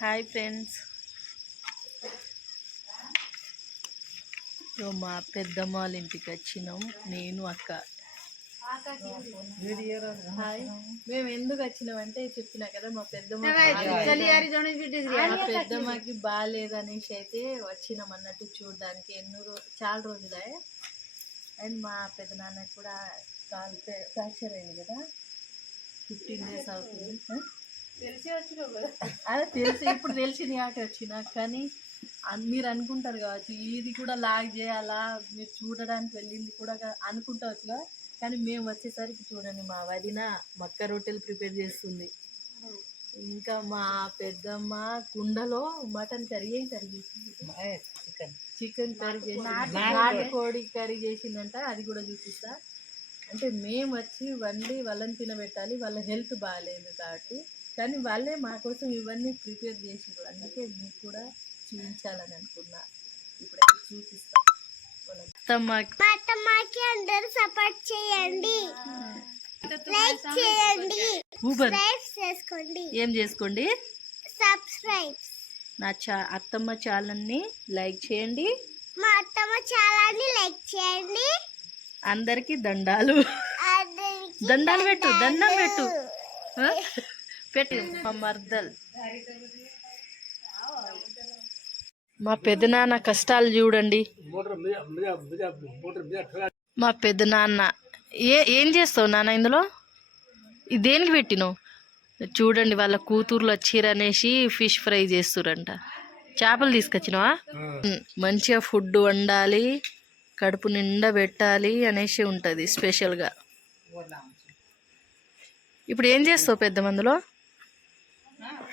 Hi friends. మా పెద్దమ్మ వాళ్ళ ఇంటికి వచ్చినాం. నేను అక్క. హాయ్. మేము ఎందుకు వచ్చినాం అంటే చెప్పినా కదా మా పెద్దమ్మ పెద్దమ్మకి బాగాలేదనేసి అయితే వచ్చినాం అన్నట్టు చూడడానికి. ఎన్నో రో చాలా రోజులే. అండ్ మా పెద్ద నాన్న కూడా కాల్ ఫ్రాక్చర్ అయింది కదా. ఫిఫ్టీన్ డేస్ అవుతుంది? అదే తెలిసి ఇప్పుడు తెలిసింది ఆట వచ్చిన. కానీ మీరు అనుకుంటారు కావచ్చు ఇది కూడా లాగ్ చేయాలా? మీరు చూడడానికి వెళ్ళింది కూడా అనుకుంటావచ్చు కానీ మేము వచ్చేసరికి చూడండి మా వదిన మక్క రొట్టెలు ప్రిపేర్ చేస్తుంది. ఇంకా మా పెద్దమ్మ కుండలో మటన్ కర్రీ ఏం కర్రీ చేసింది? చికెన్. కర్రీ చేసింది. నాటుకోడి కర్రీ చేసిందంట అది కూడా చూపిస్తా. అంటే మేము వచ్చి వండి వాళ్ళని తినబెట్టాలి వాళ్ళ హెల్త్ బాగాలేదు కాబట్టి. కానీ వాళ్ళే మా కోసం ఇవన్నీ ప్రిపేర్ చేసారు అందుకే మీకు కూడా చూపించాలని అనుకున్నా. ఇప్పుడు చూపిస్తా. అత్తమ్మకి అందరూ సపోర్ట్ చేయండి. లైక్ చేయండి. చేసుకోండి. ఏం చేసుకోండి? సబ్స్క్రైబ్ నా చా అత్తమ్మ ఛానల్ని లైక్ చేయండి. మా అత్తమ్మ ఛానల్ని లైక్ చేయండి. అందరికీ దండాలు. అందరికీ దండాలు పెట్టు దండం పెట్టు? పెట్టు మా మర్దల్. మా పెదనాన్న కష్టాలు చూడండి. మా పెదనాన్న ఏ ఏం చేస్తావు నాన్న ఇందులో? ఇది దేనికి పెట్టినావు? చూడండి వాళ్ళ కూతుర్లు వచ్చిరనేసి ఫిష్ ఫ్రై చేస్తురంట. చేపలు తీసుకొచ్చినావా? మంచిగా ఫుడ్ వండాలి కడుపు నిండా పెట్టాలి అనేసి ఉంటుంది స్పెషల్గా. ఇప్పుడు ఏం చేస్తావు పెద్ద మందులో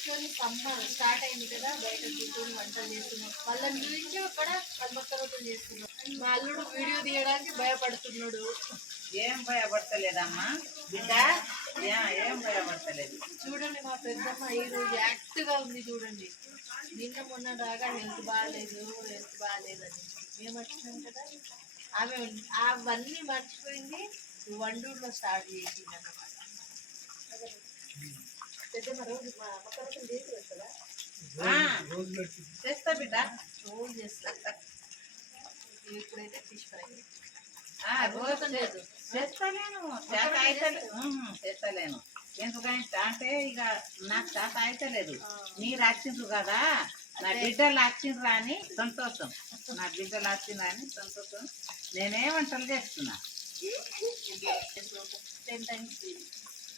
కూర్చొని సమ్మర్ స్టార్ట్ అయింది కదా బయట కూర్చొని వంటలు చేస్తున్నాం. వాళ్ళని చూపించి అక్కడ కల్మక్క రొట్టెలు చేస్తున్నాం. మా అల్లుడు వీడియో తీయడానికి భయపడుతున్నాడు. ఏం భయపడతలేదమ్మా? బిడ్డ ఏ- భయపడతలేదు? చూడండి మా పెద్దమ్మ ఈ రోజు యాక్ట్గా ఉంది చూడండి. నిన్న మొన్న దాకా హెల్త్ బాగాలేదు హెల్త్ బాగాలేదని. మేము వచ్చినాం కదా. ఆమె అవన్నీ మర్చిపోయింది. వండూరులో స్టార్ట్ చేసింది అన్నమాట పెద్దమ్మ రోజు మా అమ్మ కొరకు చేసి వస్తుందా ఆ, చేస్తా బిడ్డ రోజు చేస్తా ఇప్పుడైతే ఫిష్ ఫ్రై ఆ, రోజు చే- చేస్తలేను చేత అయితలే ఉహు, చేస్తలేను ఎందుకంటే అంటే ఇక నాకు చేత అయితలేదు మీరు వచ్చిండ్రు కదా నా బిడ్డలు వచ్చిండ్రు అని సంతోషం నా బిడ్డలు వచ్చిండ్రు అని సంతోషం నేనే వంటలు చేస్తున్నా టెన్ టైమ్స్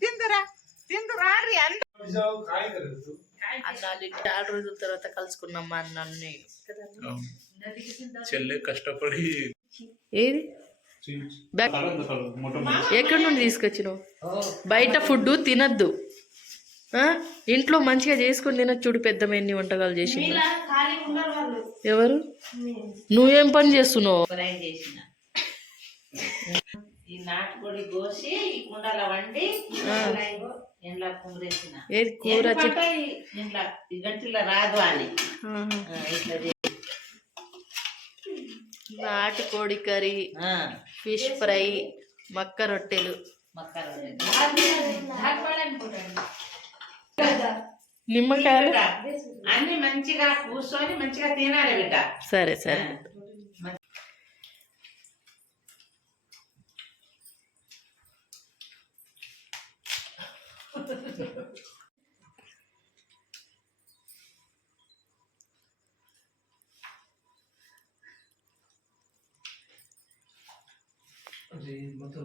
తిందురా చాలా రోజుల తర్వాత కలుసుకున్నాం మా అన్నని చెల్లె కష్టపడి ఏది? బ్యాక్ ఎక్కడి నుండి తీసుకొచ్చినావు? బయట ఫుడ్ తినద్దు? ఇంట్లో మంచిగా చేసుకొని తినచ్చు చూడు పెద్ద ఎన్ని వంటకాలు చేసి ఎవరు? నువ్వేం పని చేస్తున్నావు? ఏది కూర నాటుకోడి కర్రీ ఫిష్ ఫ్రై మక్క రొట్టెలు. మక్కలు నిమ్మకాయలు? అన్ని మంచిగా కూర్చొని మంచిగా తినాలి బిడ్డ. సరే సరే. అది మొత్తం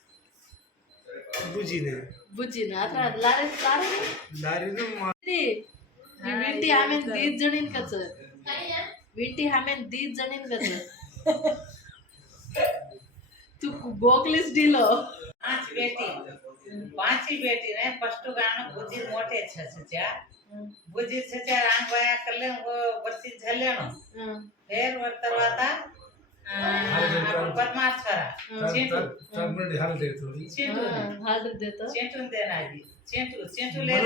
ಬುಜಿನೇ ಬುಜಿನ ಅಥವಾ ಲಾರಿ ಲಾರಿ ಲಾರಿನು ಮಾತ್ರಿ ವಿಂಟಿ ಆಮೇಲೆ ದೀದ್ ಜಣಿನ ಕಚ್ಚ ವಿಂಟಿ ಆಮೇಲೆ ದೀದ್ ಜಣಿನ ಕಚ್ಚ तू गोखलीस डीलो पांच बेटी पांच ही बेटी ने फर्स्ट गाना बुजी मोटे छ सचा बुजी सचा रांग वाया कर ले वो बरसी झलेनो फिर वर तरवाता बदमाश करा चेंटून हळद थोडी चेंटून हळद देतो चेंटून देणार चेंटू चेंटू ले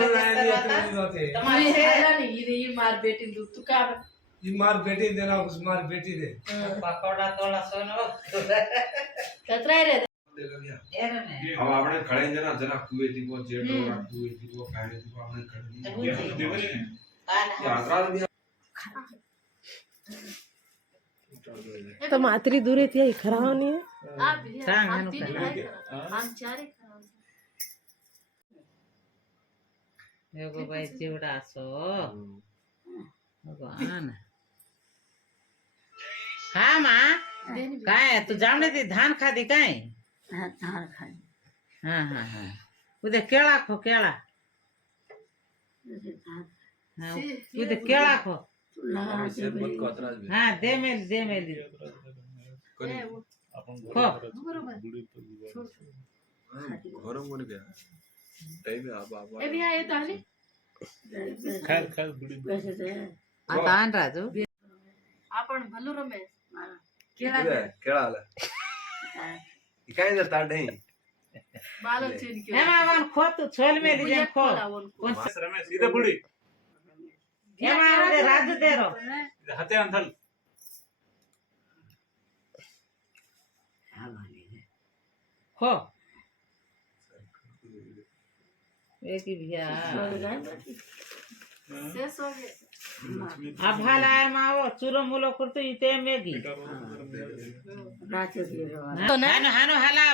मार बेटी तू काय ये मार बेटी देना उस मार बेटी दे पकोड़ा तोड़ा सोनो कतरा रे अब आपने खड़े जना जना कुए थी वो जेट और कुए थी वो काहे थी वो आपने खड़े थी देखो ये यात्रा भी तो मातरी दूर है तिया खरा है। सांग हम चार भाई चिवड़ा सो। भगवान। का है तू जामने दी धान खा दी का है धान खा हाँ हाँ हाँ। केला खो केला। हाँ उधर केला खो। हा दे मेल दे मेल आपण कोणी घ्या टाइम आहे आबा आबा ए बिया येत आली खाल खाल बुडी आता आण राजू। आपण भलू रमेश केळा केळा आला काय जर ताट नाही। बालो चेन मामा छोल मेल दे रमेश इथं बुडी हे मामा दे राजू दे रो हाते अंथल खो एक ही भैया शेष हो गए आभाला आहे माव चुरो मुलो करतो इथे मेगी हानो हानो हाला